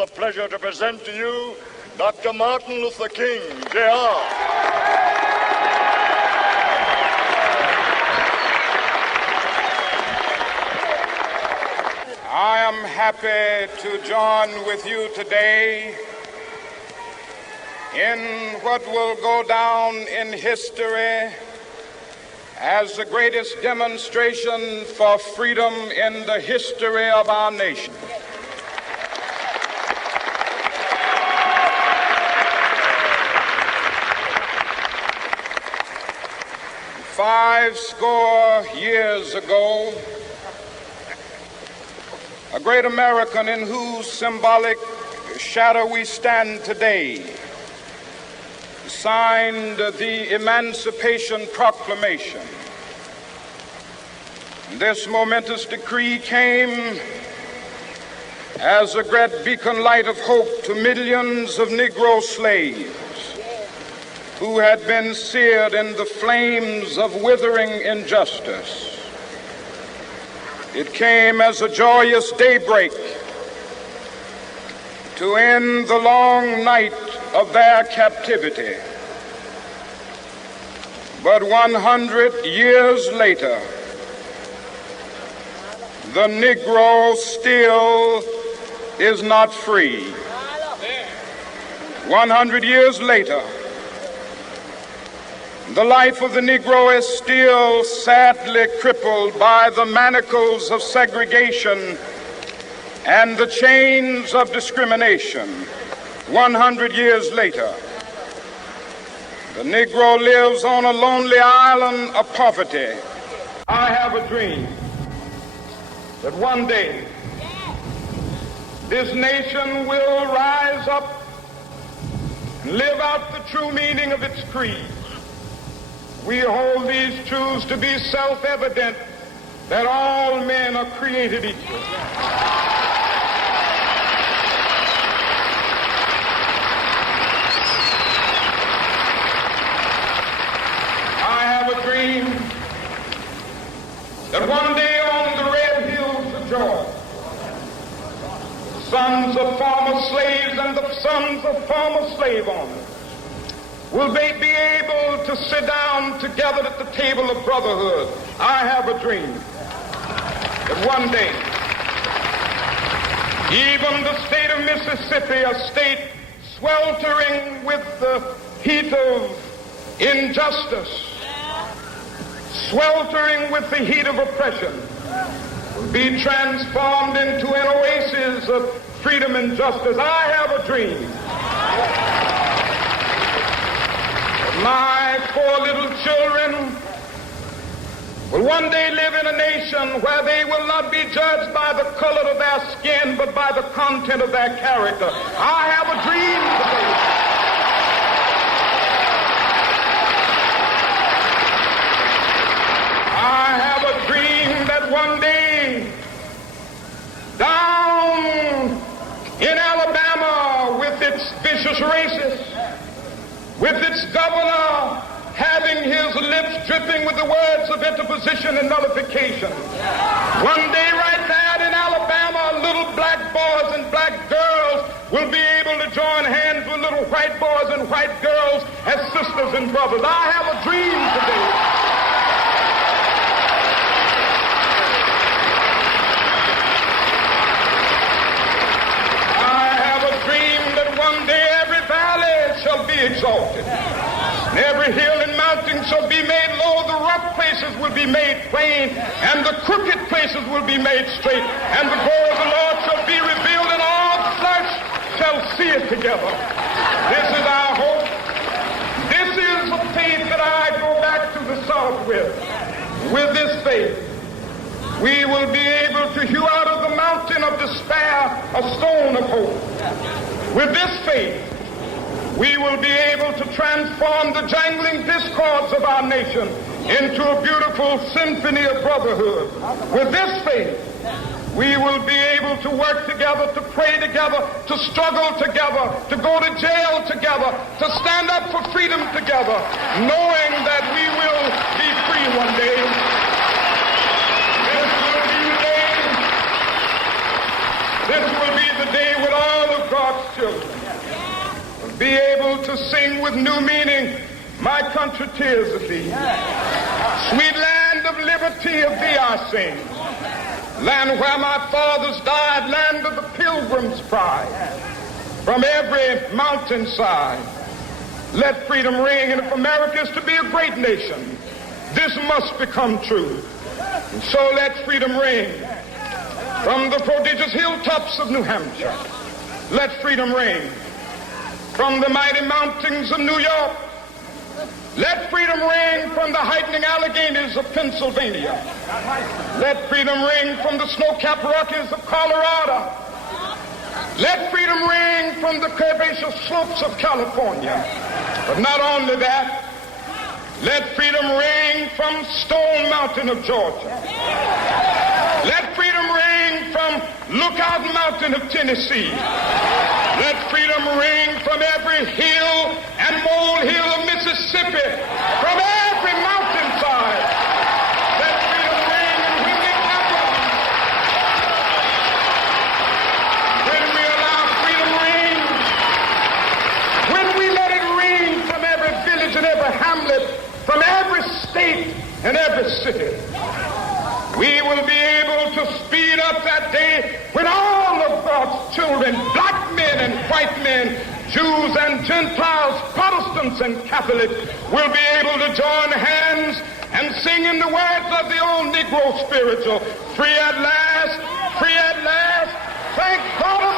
the pleasure to present to you Dr. Martin Luther King, Jr. I am happy to join with you today in what will go down in history as the greatest demonstration for freedom in the history of our nation. Five score years ago, a great American in whose symbolic shadow we stand today signed the Emancipation Proclamation. This momentous decree came as a great beacon light of hope to millions of Negro slaves who had been seared in the flames of withering injustice. It came as a joyous daybreak to end the long night of their captivity. But 100 years later, the Negro still is not free. 100 years later, the life of the Negro is still sadly crippled by the manacles of segregation and the chains of discrimination. 100 years later, the Negro lives on a lonely island of poverty. I have a dream that one day this nation will rise up and live out the true meaning of its creed. We hold these truths to be self-evident, that all men are created equal. I have a dream that one day on the red hills of Georgia, sons of former slaves and the sons of former slave owners will they be able to sit down together at the table of brotherhood. I have a dream that one day, even the state of Mississippi, a state sweltering with the heat of injustice, sweltering with the heat of oppression, will be transformed into an oasis of freedom and justice. I have a dream. My four little children will one day live in a nation where they will not be judged by the color of their skin, but by the content of their character. I have a dream today. I have a dream that one day, down in Alabama with its vicious racists, with its governor having his lips dripping with the words of interposition and nullification. One day right there in Alabama, little black boys and black girls will be able to join hands with little white boys and white girls as sisters and brothers. I have a dream today. I have a dream that one day every valley shall be exalted, and every hill and mountain shall be made low. The rough places will be made plain, and the crooked places will be made straight, and the glory of the Lord shall be revealed, and all flesh shall see it together. This is our hope. This is the faith that I go back to the South with. With this faith, we will be able to hew out of the mountain of despair a stone of hope. With this faith, we will be able to transform the jangling discords of our nation into a beautiful symphony of brotherhood. With this faith, we will be able to work together, to pray together, to struggle together, to go to jail together, to stand up for freedom together, knowing that we will be free one day. This will be the day when all of God be able to sing with new meaning, my country, tears of thee. Sweet land of liberty, of thee I sing. Land where my fathers died, land of the pilgrim's pride. From every mountainside, let freedom ring. And if America is to be a great nation, this must become true. And so let freedom ring. From the prodigious hilltops of New Hampshire, let freedom ring. From the mighty mountains of New York, let freedom ring. From the heightening Alleghenies of Pennsylvania, let freedom ring. From the snow-capped Rockies of Colorado, let freedom ring. From the curvaceous slopes of California. But not only that, let freedom ring from Stone Mountain of Georgia. Let freedom ring from Lookout Mountain of Tennessee. Let freedom ring from every hill and molehill of Mississippi, from every mountainside. Let freedom ring, and when it happens, when we allow freedom ring, when we let it ring from every village and every hamlet, from every state and every city, we will be able to speed up that day when all of God's children, black men and white men, Jews and Gentiles, Protestants and Catholics, will be able to join hands and sing in the words of the old Negro spiritual, free at last, thank God.